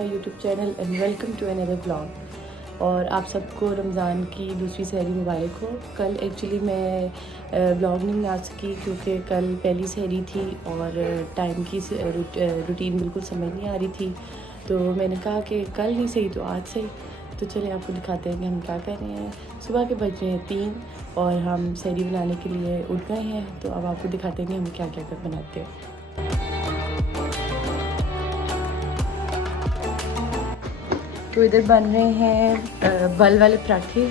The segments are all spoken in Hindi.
My YouTube channel and welcome to another blog. और आप सबको रमज़ान की दूसरी सहरी मुबारक हो। कल एक्चुअली मैं ब्लॉग नहीं आ सकी क्योंकि कल पहली सहरी थी और टाइम की रूटीन बिल्कुल समझ नहीं आ रही थी। तो मैंने कहा कि कल नहीं सही तो आज सही। तो चलिए आपको दिखाते हैं कि हम क्या कर रहे हैं। सुबह के बज रहे हैं 3 और हम सहरी बनाने के लिए उठ गए हैं। तो अब आपको दिखाते हैं कि हम क्या क्या कर बनाते हैं। तो इधर बन रहे हैं बल वाले पराठे।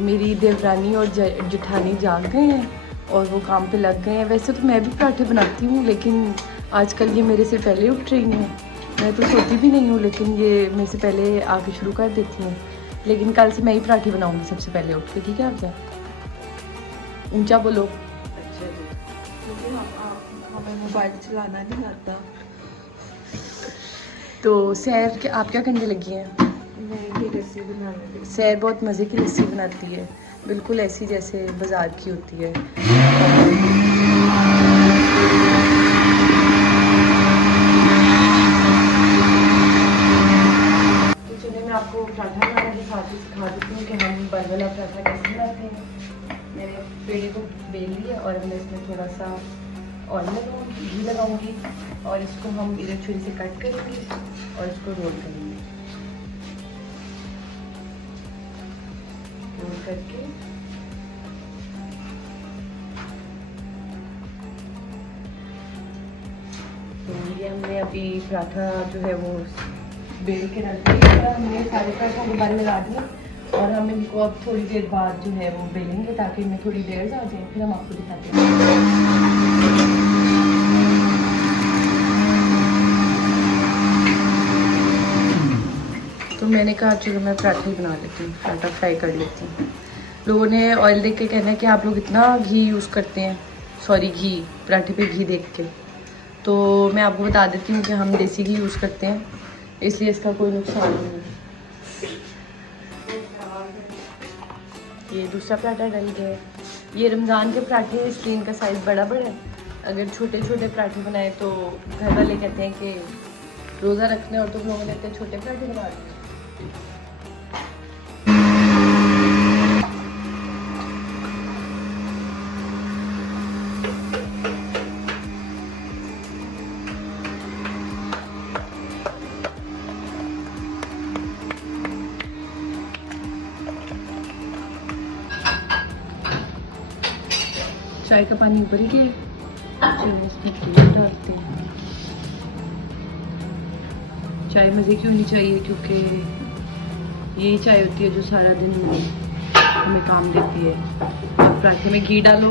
मेरी देवरानी और जेठानी जाग गए हैं और वो काम पे लग गए हैं। वैसे तो मैं भी पराठे बनाती हूँ लेकिन आजकल ये मेरे से पहले उठ रही हैं। मैं तो सोती भी नहीं हूँ लेकिन ये मेरे से पहले आके शुरू कर देती हैं। लेकिन कल से मैं ही पराठे बनाऊँगी सबसे पहले उठ के। ठीक है आप ऊंचा बोलो। अच्छा जी, क्योंकि हमें मोबाइल चलाना नहीं आता। तो सैर के आप क्या करने लगी हैं? मैं ये लस्सी बनाने लगी। सैर बहुत मज़े की लस्सी बनाती है, बिल्कुल ऐसी जैसे बाज़ार की होती है। तो चलिए मैं आपको पराठा बनाने के साथ ही सिखा देती हूँ कि हम बल वाला पराठा कैसे बनाते हैं। मैंने पेड़े को बेल लिया और मैं इसमें थोड़ा सा ऑयल लगाऊंगी, घी लगाऊंगी और इसको हम इधर छुरी से कट करेंगे और इसको रोल करेंगे। रोल करके तो ये हमने अभी पराठा जो है वो बेल के रख दिया। हमने सारे पराठों को बल लगा दिया और हम इनको अब थोड़ी देर बाद जो है वो बेलेंगे ताकि इनमें थोड़ी देर आ जाए। फिर हम आपको दिखाते हैं। तो मैंने कहा चलो मैं पराठा ही बना लेती हूँ, पराठा फ्राई कर लेती हूँ। लोगों ने ऑयल देख के कहना है कि आप लोग इतना घी यूज़ करते हैं, सॉरी घी, पराठे पे घी देख के। तो मैं आपको बता देती हूँ कि हम देसी घी यूज़ करते हैं, इसलिए इसका कोई नुकसान नहीं है। ये दूसरा पराठा डल गया है। ये रमज़ान के पराठे, स्क्रीन का साइज़ बड़ा बड़ा है। अगर छोटे छोटे पराठे बनाए तो घर वाले कहते हैं कि रोज़ा रखने और तुम लोगों ने इतने छोटे पराठे बना दिए। चाय का पानी उबल गया, चलो इसमें दूध डालते हैं। चाय मज़े की होनी चाहिए क्योंकि यही चाय होती है जो सारा दिन हमें काम देती है। अब पराठे में घी डालो,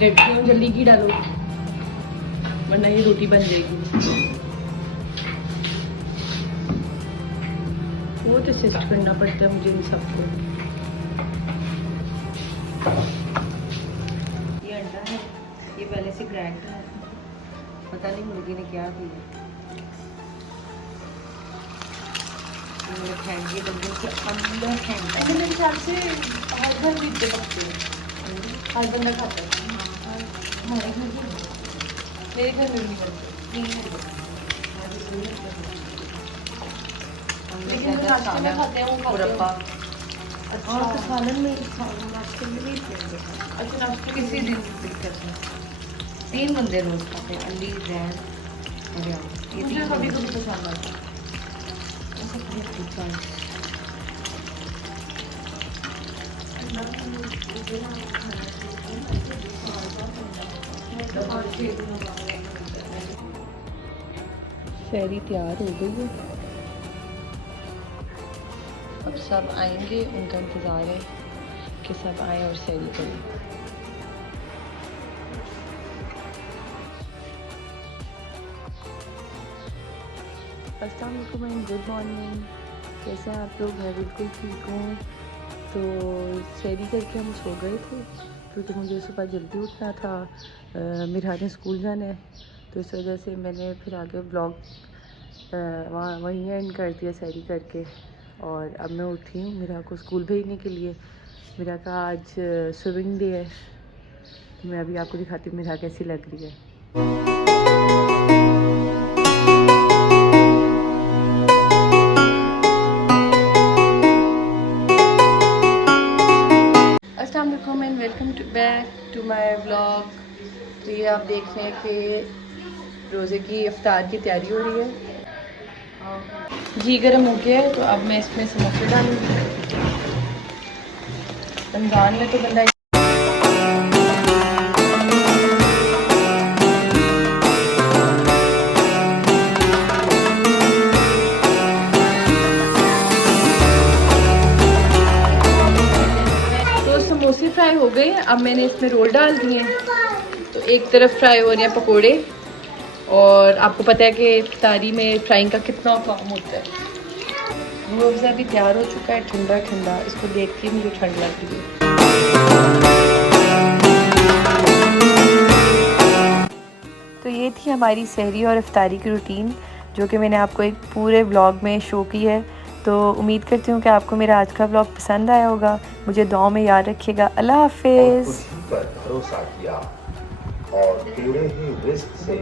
लेटती हूँ, जल्दी घी डालो वरना ये रोटी बन जाएगी। बहुत असिस्ट करना पड़ता है मुझे इन सबको। ये अंडा है, ये पहले से ग्राइंड है, पता नहीं मुर्गी ने क्या किया। मेरे हिसाब से हर घर भी दे सकते हैं, हर बंदा खाता है। हमारे घर में मेरे घर में नहीं करते, लेकिन जो नाश्ते में खाते हैं वो खाते हैं। अच्छा तो सालन में नाश्ते में नहीं खाते। अच्छा नाश्ते किसी दिन दिक्कत नहीं। 3 बंदे रोज खाते हैं, अली, जैन और ये मुझे कभी कभी पसंद आता है। सहरी तैयार हो गई है, अब सब आएंगे, उनका इंतज़ार है कि सब आए और सहरी करें। अस्सलाम वालेकुम एंड गुड मॉर्निंग। कैसे हैं आप लोग? मैं बिल्कुल ठीक हूँ। तो सहरी करके हम सो गए थे क्योंकि मुझे सुबह जल्दी उठना था, मेरा ने स्कूल जाना है। तो इस वजह से मैंने फिर आगे ब्लॉग वहीं एंड कर दिया सहरी करके। और अब मैं उठी हूँ मेरा को स्कूल भेजने के लिए। मेरा का आज स्विमिंग डे है। मैं अभी आपको दिखाती हूँ मेरा कैसी लग रही है। अस्सलामुअलैकुम and welcome back to my vlog. तो ये आप देख रहे हैं कि रोज़े की इफ्तार की तैयारी हो रही है। घी गर्म हो गया है तो अब मैं इसमें समोसे डालूंगी। रमज़ान में तो बंदा समोसे फ्राई हो गए हैं। अब मैंने इसमें रोल डाल दिए हैं। तो एक तरफ फ्राई हो रहे हैं पकोड़े, और आपको पता है कि इफ्तारी में फ्राइंग का कितना काम होता है। रूह अफ़ज़ा भी तैयार हो चुका है, ठंडा ठंडा। इसको देख के मुझे ठंड लग रही है। तो ये थी हमारी सहरी और इफ्तारी की रूटीन, जो कि मैंने आपको एक पूरे व्लॉग में शो की है। तो उम्मीद करती हूँ कि आपको मेरा आज का व्लॉग पसंद आया होगा। मुझे दुआ में याद रखिएगा। अल्लाह हाफिज़। पर भरोसा किया और पूरे ही रिस्क से